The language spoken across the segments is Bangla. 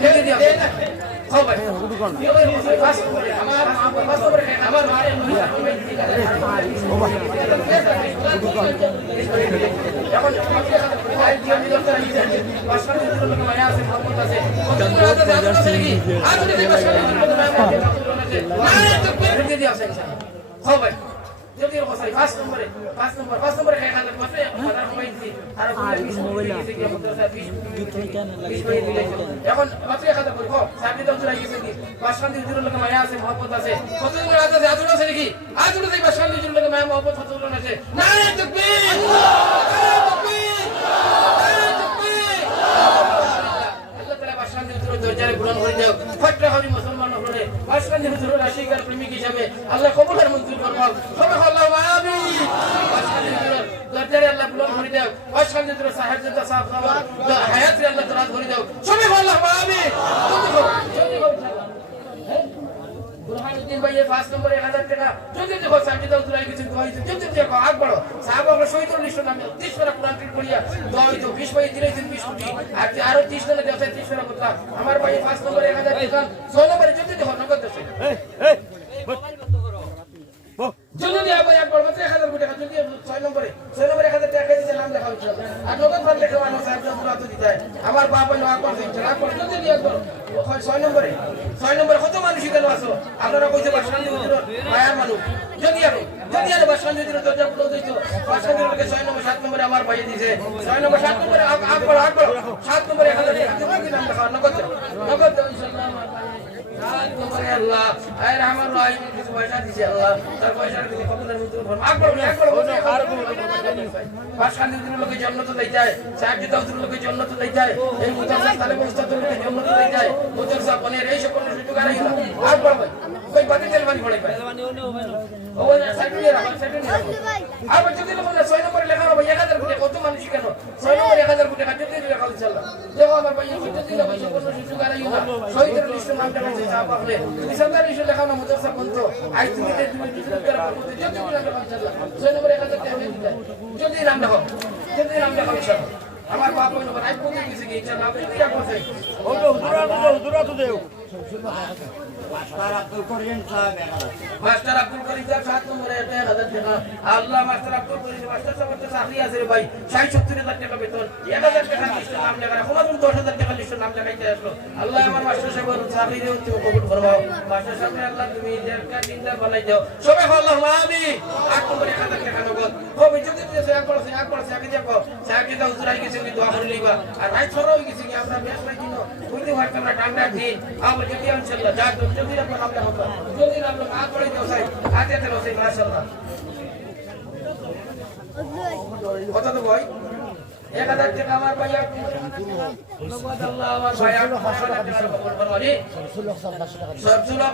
ঢেকে জলদি নম্বরে নম্বর নম্বরে খাই খাতে দিছি আর আছে কি আমাদের সাথে 20 এখন মাত্র খাতা করি খাও সামনে দাও গেছে কি পাঁচখান দিন লোক মায়া আছে মহব্বত আছে রাত নাকি পাঁচখান দিন লোক মায়া মহব্বত আছে নারে তাকবীর আল্লাহ তাআলা পূরণ করে দাও ফটরা হরি মুসলমান দিন হুজুরের আশিকার প্রেমিক হিসাবে। আল্লাহ কবুলের মঞ্জুর করবাও সবে আল্লাহ আমিন পাঁচখান হুজুরের দরজারে আল্লাহ পূরণ করে দাও। পাঁচখান হুজুরের সাহেব জাদা সাহেব খাবার হায়াতে আল্লাহ দরাজ করে দাও। সবে আল্লাহ আমিন জলদি করো জলদি ভাইয়ের ফার্স্ট নম্বরে এক হাজার টাকা। যদি দেখো সাকিদা উদ্দুলাই কিছু দোয়া হইতো যদি দেখো আগ বড়। সাহাব আমরা শহীদুল নিশ্চয় নামে তিরিশ টাকা কোরআন টিপ করিয়া দোয়া হইতো বিশ ভাই দিলেছেন বিশ কোটি। আর আরও ত্রিশ টাকা দেওয়া ত্রিশ টাকা করলাম আমার ভাই ফার্স্ট নম্বরে এক হাজার টাকা। ছয় নম্বরে দেখো নগদ দেশে। আবার এক হাজার কোটি টাকা। যদি ছয় নম্বরে ছয় নম্বরে আর নগদ ফান্ড মানুষ সাহেব পুরা তো দিতে হয়। আমার বাবা নয়া করে দিচ্ছে না করে যদি দিয়ে একবার ছয় নম্বরে ছয় নম্বরে কত মানুষ এখানে আসো আপনারা কইছে বাসকান্দি হুজুর মায়ার মানুষ যদি আরও যদি আরও বাসকান্দি হুজুর দরজা খুলে দিতো বাসকান্দি হুজুরকে ছয় নম্বর সাত নম্বরে আমার ভাই দিছে ছয় নম্বর সাত নম্বরে আকবর আকবর সাত নম্বরে হয়, নগদ নগদ দাও, ইনশাআল্লাহ আমার ভাই। নম্বরে আল্লাহ আয় রহমান রহিম কিছু পয়সা দিছে, আল্লাহ, তার পয়সার কিছু কবুলের মধ্যে ফরমা আকবর আকবর আর বাসকান্দি হুজুরের লোকে জন্নত দেই যায় সাহেব জিদা হুজুরের লোকে জন্নত দেই যায় এই মুতাসা তালেব উস্তাদের লোকে জন্নত দেই যায় মুতাসা বনের এই সকল সুযোগ আর আকবর ভাই কই বাতি তেলবানি পড়ে ভাই আবার যদি না ছয় নম্বরে লেখা হবে এক হাজার কোটি কত মানুষ কেন ছয় নম্বরে এক হাজার কোটি টাকা যদি লেখা হচ্ছে দেখো আমার ভাই যদি দিলে যদি নাম লেখা দিতে করছে মাস্টার আব্দুল করিম সাহেব সাত নম্বরে এক হাজার টাকা। আল্লাহ মাস্টার আব্দুল করিম, মাস্টার সাহেব চাকরি আছে ভাই। ষাট সত্তর হাজার টাকা বেতন, এক হাজার টাকা লিস্টের নাম লেখা এখন তুমি দশ হাজার টাকা লিস্টের নাম লেখাইতে আসলো। আল্লাহ আমার মাস্টার সাহেব চাকরি দেও তুমি কবুল করবাও মাস্টার সাহেব আল্লাহ, তুমি দেড়টা তিনটা বানাই দাও। সবাই আল্লাহ আমি আট নম্বরে এক হাজার টাকা নগদ। কবে যদি তুমি সে একবার সে একবার সে আগে দেখো। সে আগে দাও হুজুরাই গেছে দোয়া করে লিবা আর ভাই, ছোট গেছে আমরা বেশ ভাই কিনো? বুঝতে পারছি আমরা ঠান্ডা দিন যদি ইনশাআল্লাহ যা যদি আপনার নাম লেখা যদি লেখা আগ করে দাও সাই আগে তেলো সাই মাশাআল্লাহ। কত তো ভাই এক হাজার টাকা আমার ভাই আর আল্লাহ আমার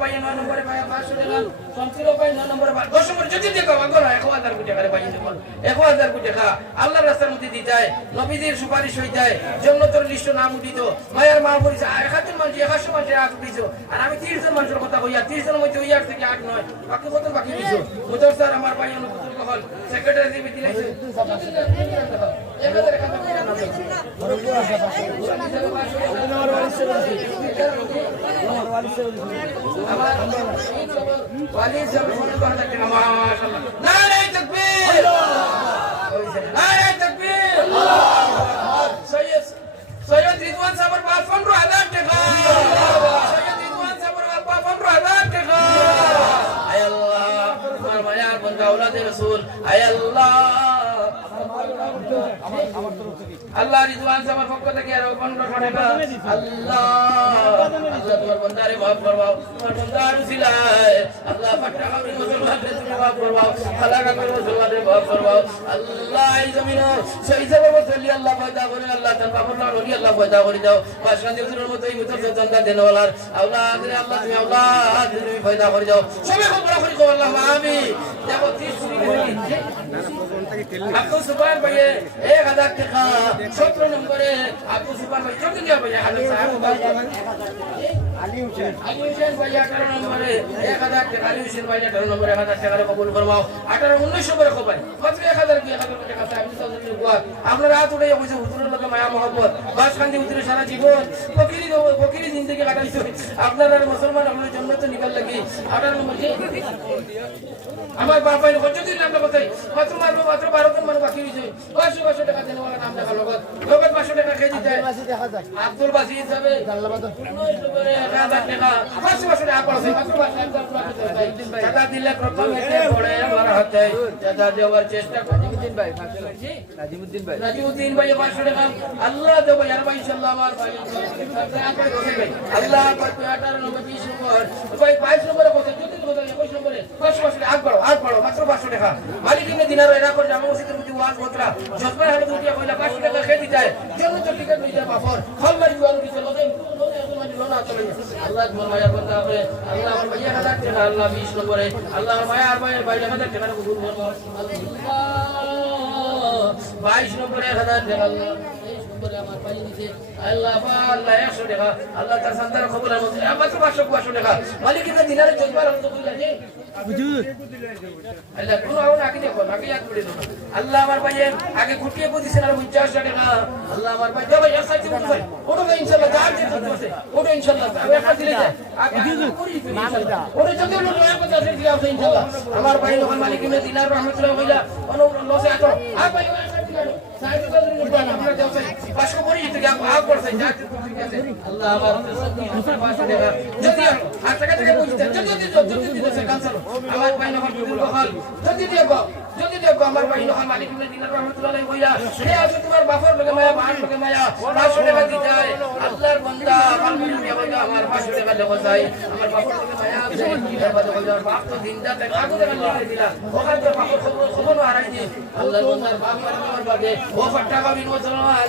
পাই নয় নম্বরে পাই পাঁচশো টাকা সবচুলো পাই নয় নম্বরে দশ নম্বরে যদি দেখো আগর এক হাজার কোটি টাকা পাই দেখুন এক হাজার কোটি টাকা। আল্লাহর রাস্তার মধ্যে দিয়ে যায় নবীদের সুপারিশ হয়ে যায় জন্নতর লিস্ট নাম উঠিত। মায়ের মা পরিচয় এক হাজার মানুষ একশো মানুষের আট উঠিছ আর আমি তিরিশ জন মানুষের কথা হইয়া তিরিশ জনের মধ্যে ওই থেকে আট নয়। বাকি কত বাকি দিছ? মুদর স্যার আমার ভাই অনুপুতুল কহল সেক্রেটারি দিবি দিলাইছে এক তকবীর। নারায় তকবীর। সৈয়দ আল্লাহ রিদওয়ান সাহেবের পক্ষ থেকে আরও পনেরোশো টাকা আল্লাহ আল্লাহ তোমার বন্দারে মাফ করবাও তোমার বন্দার উসিলায়। আল্লাহ পাট্টা কাবরি মুসলমানদের তুমি মাফ করবাও আল্লাহ কাবরি মুসলমানদের মাফ করবাও। আল্লাহ এই জমিন সেই হিসাবে বলি আল্লাহ পয়দা করে আল্লাহ তার বাপর না বলি আল্লাহ পয়দা করে দাও। বাসকান্দি হুজুরের মতো এই মুতর সন্তান দেনওয়ালার আওলাদ রে আল্লাহ তুমি আওলাদ তুমি পয়দা করে দাও। সবাই খুব করে কো আল্লাহ আমি দেখো 30 আব্দুল সুবান ভাইয়ে এক হাজার টাকা। সতেরো নম্বরে আলী হোসেন। ভাই আঠারো নম্বরে এক হাজার টাকা। আলী হোসেন ভাই আঠারো নম্বরে এক হাজার টাকা কবুল করবাও আঠারো উনিশ নম্বরে খবর মাত্র এক হাজার দুই হাজার টাকা আপনারা হাত উঠে হয়েছে হুজুরের লোকে মায়া মহব্বত। বাস কান্দি হুজুরের সারা জীবন। ফকিরি ফকিরি জিন্দগি কাটাইছো আপনার আর মুসলমান আপনার জন্য তো নিবার লাগি আপনার মধ্যে আমার এর কত দিন নাম কথাই। মাত্র মারবো মাত্র বারো জন মানুষ বাকি হয়েছে পাঁচশো পাঁচশো টাকা দেন নাম দেখা লগত লগত পাঁচশো টাকা খেয়ে দিতে আব্দুল বাসি হিসাবে পাঁচশো পাঁচশো টাকা পড়ছে টাকা দিলে প্রথম পড়ে আমার হাতে টাকা দেওয়ার চেষ্টা করি নাজিমুদ্দিন ভাই নাজিমুদ্দিন ভাই পাঁচশো টাকা। আল্লাহ দেবো ইয়ার ভাই ইনশাল্লাহ আমার ভাই আল্লাহ আঠারো নম্বর বিশ নম্বর ভাই বাইশ নম্বরে কত চৌত্রিশ নম্বরে পাঁচশো পাঁচশো আগ বাড়ো আগ বাড়ো মাত্র পাঁচশো টাকা। মালিক ইমে দিনার এরা করে জামা মসজিদের মধ্যে ওয়াজ বতরা যতবার হালে দুটিয়া কইলা, পাঁচশো টাকা খেয়ে দিতে হয় জন্য তো টিকিট নিতে বাফর ফল মারি জোয়ার দিতে লোকে আল্লাহ আল্লাহ বাইশ নম্বরে হাজার আমার ভাই দিছে আল্লাহ আল্লাহ একশো টাকা আল্লাহ তার সন্তান খবর মধ্যে মাত্র পাঁচশো পাঁচশো টাকা মালিক কিন্তু দিনারে চোদ্দ অন্ত বুঝলে আল্লাহ কোনো আগুন আগে দেখো আগে ইয়াদ করে দেবো আল্লাহ আমার ভাইয়ে আগে খুঁটিয়ে পদিছেন আর পঞ্চাশ টাকা আল্লাহ আমার ভাই যাবে এক সাইড থেকে ভাই ওটা তো ইনশাআল্লাহ যা যে করতে আছে। ওটা ইনশাআল্লাহ আমি একটা দিলে যায় ওটা যদি ওটা নয়া কথা আছে দিলে আছে ইনশাআল্লাহ আমার ভাই লোকাল মালিক ইমে দিনার রহমতুল্লাহ লসে আতো আ ভাই সাইড তো আমরা যাও সাই পাঁচশো করে যেতে গিয়ে আগ আল্লাহ আমার পাঁচশো টাকা। যদি আর টাকা টাকা বুঝতে যদি যদি যদি দিতে আমার ভাই আমার বুজুর্গ হল। যদি দেব যদি দেব আমার ভাই নহল মালিক ইবনে দিনার রহমাতুল্লাহ আলাইহি কইয়া হে আছে তোমার বাপর লগে মায়া বাহার লগে মায়া 500 টাকা দিতে হয় আল্লাহর বান্দা, আমার ভাই কইয়া আমার 500 টাকা দেব চাই আমার বাপর লগে মায়া আছে কি বাবা দেব আমার বাপ তো দিনটা তে কাগজ টাকা লিখে দিলা। ওখান থেকে বাপর খবর খবর হারাই আল্লাহর বান্দার বাপ আমার বাদে ও ফাটা কাবি নো চলো আর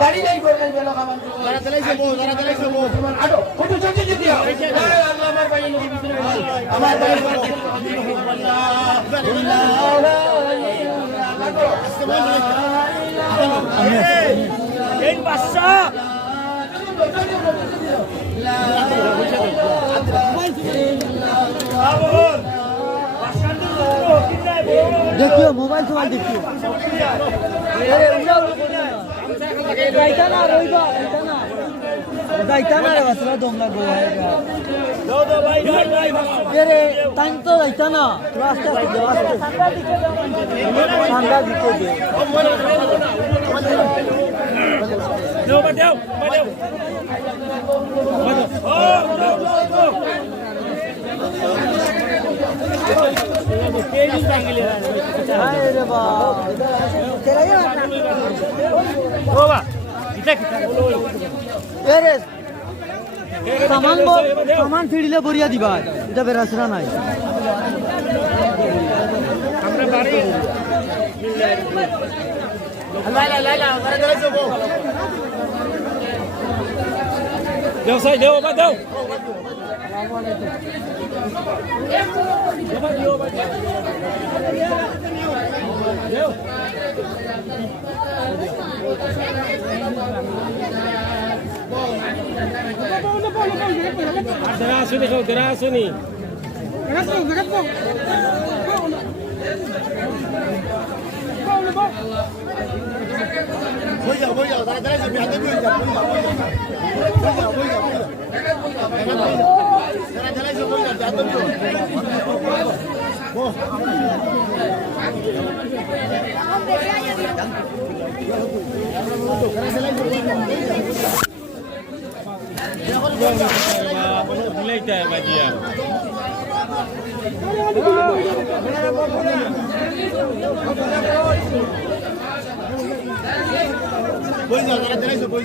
বাড়ি নাই করে নাই বেলা খাবার যারা চালাইছে বউ যারা বউ তোমার আটো উঠো চলতে যদি দিও আল্লাহ আমার ভাই আমার ভাই এই বাচ্চা দেখিও মোবাইল টোবাইল দেখিও। যাইতা না রইবা যাইতা না যাইতা না রে বাসরা দম লাগবো দাও দাও ভাই ভাই ভাই এরে টাইম তো যাইতা না তুই আস্তে আস্তে যাও আস্তে ঠান্ডা দিতে দে দাও বা দাও বা দাও ও দাও দাও দাও কেজি বাঙ্গিলে আয় সামান সামান ছিড়িলে বরিয়া দিবা এটা বেরাসরা নাই আমরা বাড়ি দেও সাই দেও বা দেও যাও আপনার যে বই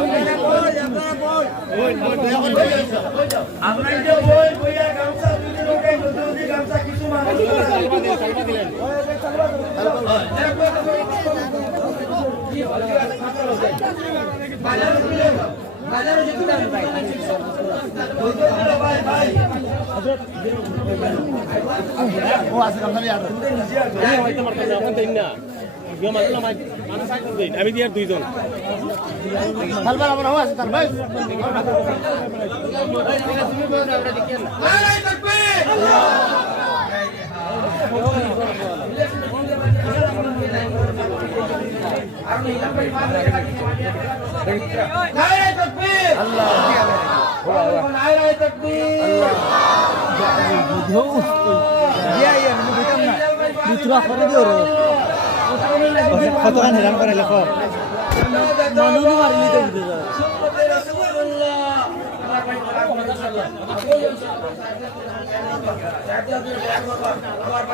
গামছা দুই লোকে নতুন গামছা কিছু মানুষ আমি দিয়ে দুইজন নারায় তাকবীর নারায় তাকবীর নারায় তাকবীর দুতরা করে দিও রে কতখান হেরান করে লেখ। আমার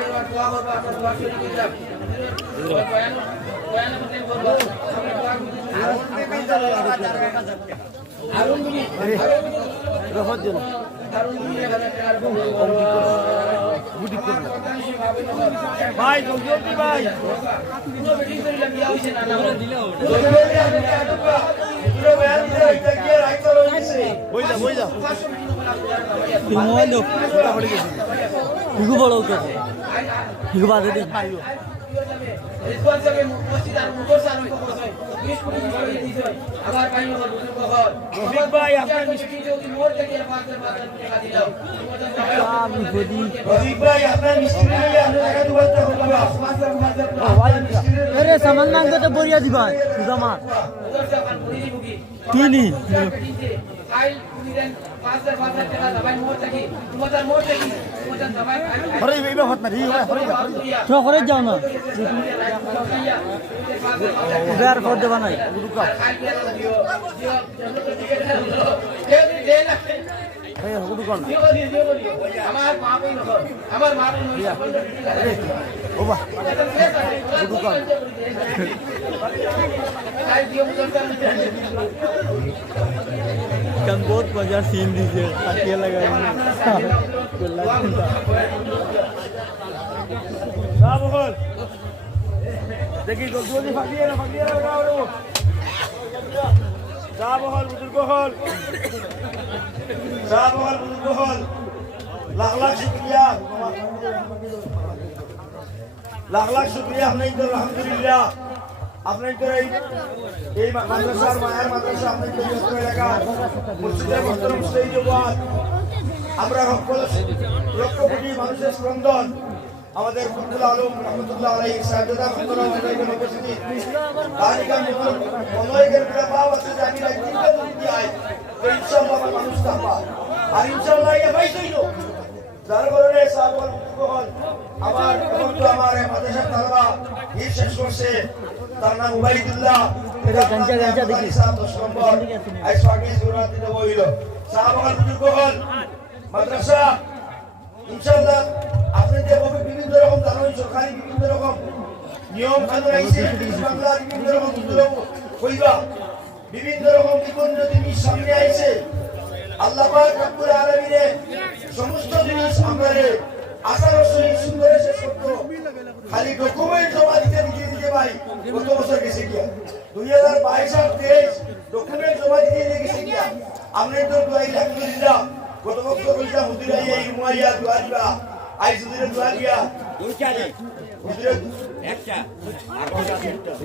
ভাই আমার ভাই দিলাম বয়ান বয়ান করতে ভাই আপনার মিষ্টি। যদি মোর থেকে আমি বদি রফিক ভাই আপনার মিষ্টি নিয়ে আমরা টাকা দুবার আরে সামান মাংস তো বরিয়া দিবা সুজা মার কিনি তোরা করে যাও না বের করে দেবা নাই আমার মা বই আমার মা কান বহুত মজা সিন দিছে, তাকিয়ে লাগাই দেখি জলদি ফাটিয়ে না ফাটিয়ে না গাও সাবহল বুজুর্গ হল সাবহল বুজুর্গ হল লাখ লাখ শুক্রিয়া লাখ আলহামদুলিল্লাহ। আপনাদের এই মাদ্রাসার মায়ের মাদ্রাসা আপনাদের আমরা লক্ষ কোটি মানুষের স্পন্দন। আমাদের কুতুল আলম রহমতুল্লাহ আলাই সাহেবরা মোহতরম এখানে উপস্থিতি। তালিকা ইনশাআল্লাহ মানুষ আর যার কারণে সাহাবাল মুকুল আমার এই তালবা এই শেষ করছে। তার নাম উবাইদুল্লাহ। মাদ্রাসা ইনশাআল্লাহ আপনাদের বিভিন্ন রকম জানুন সরকারি বিভিন্ন রকম নিয়ম কানুন আইছে বিভিন্ন রকম হইবা। বিভিন্ন রকম বিপন্ন জিনিস সামনে আইছে। আল্লাহ পাক রব্বুল সমস্ত জিনিস আমাদের আশার সহিত সুন্দর শেষ করতো খালি ডকুমেন্ট জমা দিতে দিতে দিতে ভাই কত বছর গেছে দুই হাজার বাইশ আর তেইশ ডকুমেন্ট জমা দিতে দিতে গেছে তো দুয়াই আলহামদুলিল্লাহ। গত বছর কইতা হুজুর আইয়া দোয়া দিবা। আই হুজুরে দোয়া দিয়া। হুজুরে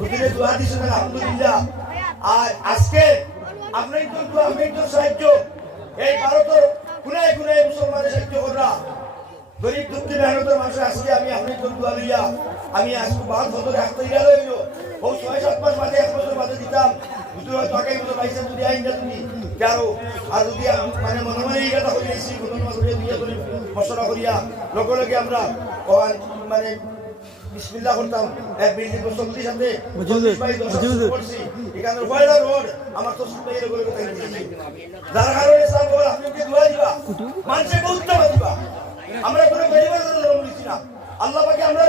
হুজুরে দোয়া দিছেন আলহামদুলিল্লাহ। আর আজকে আপনি তো দোয়া তো সাহায্য। এই ভারতের কুনায় কুনায় মুসলমানের সাহায্য করা বুদ্ধি মেহনতের মানুষ আজকে আমি আপনি দোয়া লইয়া আমি আজকে বাল ভদরে হাতে ইয়া লইল ও ছয়, সাত মাস বাদে, এক বছর বাদে দিতাম। বছর পাইছে যদি মানে লগে লগে আমরা মানে বিসমিল্লাহ করতাম এক বিল্ডিং চল্লিশ হাতে চল্লিশ বাই দশ হাতে করছি এখানে পয়লা রোড। আমার তো শুনতে এরকম করে কথা যার কারণে সাহেব বল আপনি কি দোয়া দিবা। মানুষের উত্তম দিবা। আমরা কোনো গরিবের জন্য জন্ম দিছি না। আল্লাহ পাকে আমরা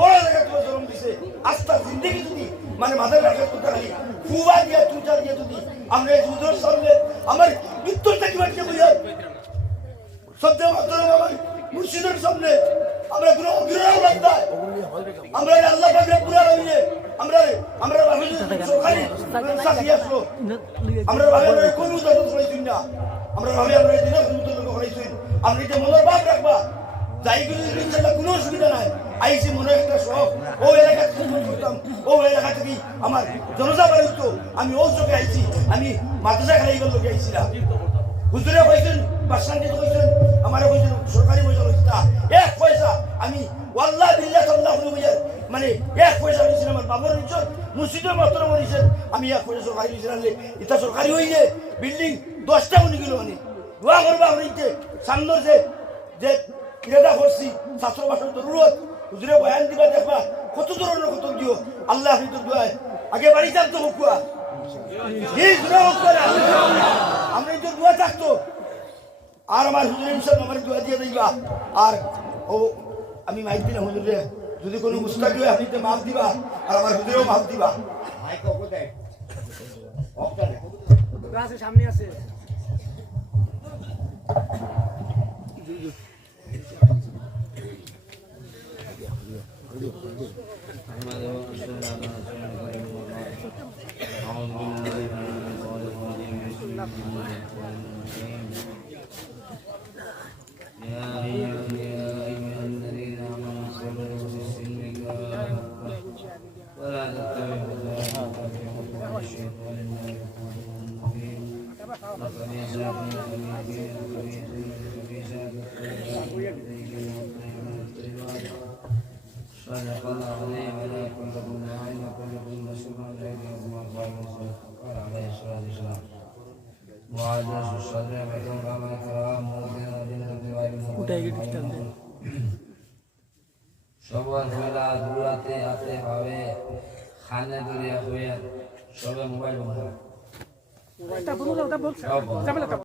বড় জায়গা তোমার জন্ম দিছে। আস্থা জিন্দগি যদি মানে মাথায় রাখা করতে পারি ফুবা দিয়া দিয়া যদি আমরা এই সামনে আমার মৃত্যুর থেকে বাঁচিয়ে বুঝা সদ্য মাত্র আমার মুর্শিদের সামনে আমরা আমরা আল্লাহ পাকে আমরা আমরা আমরা ভাবে কোন আমরা আমরা আমরা এটা মনের ভাব রাখবা, যাই গুলো ইনশাল্লাহ কোনো অসুবিধা নাই আইসি মনে একটা শখ। ও এলাকা থেকে করতাম ও এলাকা থেকে আমার জনতা বাড়ি আমি ও চোখে আইছি, আমি মাদ্রাসা খেলাই গেল লোকে আইছিলাম হুজুরে কইছেন বাসান্তি কইছেন, আমারে কইছেন, সরকারি পয়সা এক পয়সা মানে এক পয়সা লইছেন আমার বাবার ইজ্জত মসজিদে মাত্র আমি এক পয়সা সরকারি আনলে এটা সরকারি হইলে বিল্ডিং দশটা উনি গেল মানে। দোয়া করবা সামনে যে যে ক্রীড়া করছি, ছাত্র বাসন জরুরত হুজুরে বয়ান দিবা, দেখবা, কত ধরনের কত দিও আল্লাহ দোয়ায়। আগে বাড়ি যান তো হুকুয়া আমরা তো দোয়া থাকতো। আর আমার হুজুরের ইনশাল্লাহ আমার দোয়া দিয়ে দিবা। আর ও, আমি মাইক দিলাম হুজুরে। যদি কোনো মুস্তাকি হয় আপনি মাফ দিবা, আর আমার হুজুরেও মাপ দিবা। সামনে আছে يا Gracias. দূরিয়া হইয়া সবে মোবাইল বন্ধ সব বন্ধ।